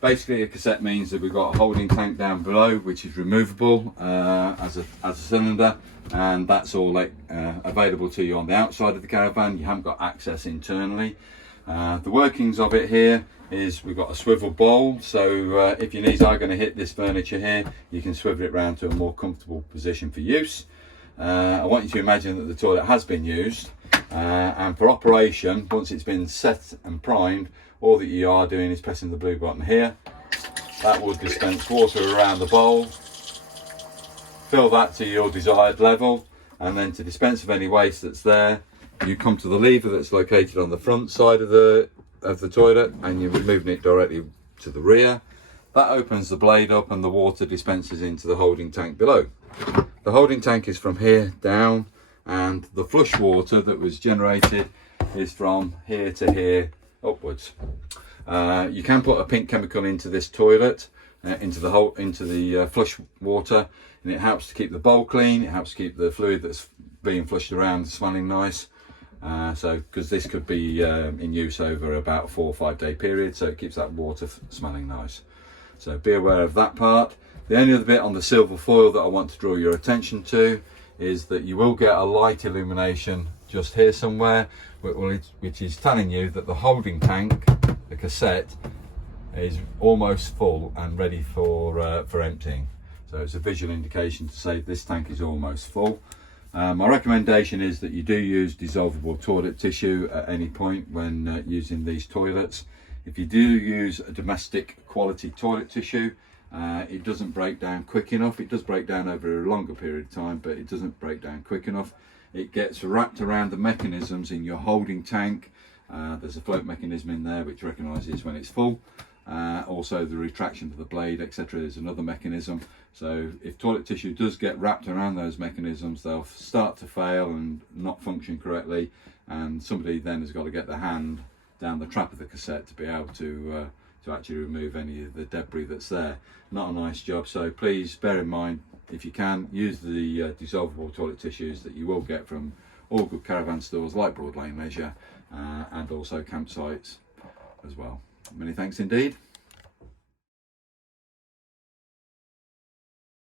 Basically, a cassette means that we've got a holding tank down below, which is removable as a cylinder, and that's all available to you on the outside of the caravan. You haven't got access internally. The workings of it here is we've got a swivel bowl, so if your knees are going to hit this furniture here, you can swivel it round to a more comfortable position for use. I want you to imagine that the toilet has been used, and for operation, once it's been set and primed, all that you are doing is pressing the blue button here. That will dispense water around the bowl, fill that to your desired level, and then to dispense of any waste that's there, you come to the lever that's located on the front side of the toilet, and you're moving it directly to the rear. That opens the blade up and the water dispenses into the holding tank below. The holding tank is from here down, and the flush water that was generated is from here to here upwards. You can put a pink chemical into this toilet, into the flush water, and it helps to keep the bowl clean. It helps to keep the fluid that's being flushed around smelling nice. Because this could be in use over about a 4 or 5 day period, so it keeps that water smelling nice. So be aware of that part. The only other bit on the silver foil that I want to draw your attention to is that you will get a light illumination just here somewhere, which is telling you that the holding tank, the cassette, is almost full and ready for emptying. So it's a visual indication to say this tank is almost full. My recommendation is that you do use dissolvable toilet tissue at any point when using these toilets. If you do use a domestic quality toilet tissue, it doesn't break down quick enough. It does break down over a longer period of time, but it doesn't break down quick enough. It gets wrapped around the mechanisms in your holding tank. There's a float mechanism in there which recognises when it's full. Also the retraction of the blade, etc. is another mechanism. So if toilet tissue does get wrapped around those mechanisms, they'll start to fail and not function correctly, and somebody then has got to get their hand down the trap of the cassette to be able to actually remove any of the debris that's there. Not a nice job, so please bear in mind, if you can, use the dissolvable toilet tissues that you will get from all good caravan stores like Broad Lane Leisure, and also campsites as well. Many thanks indeed.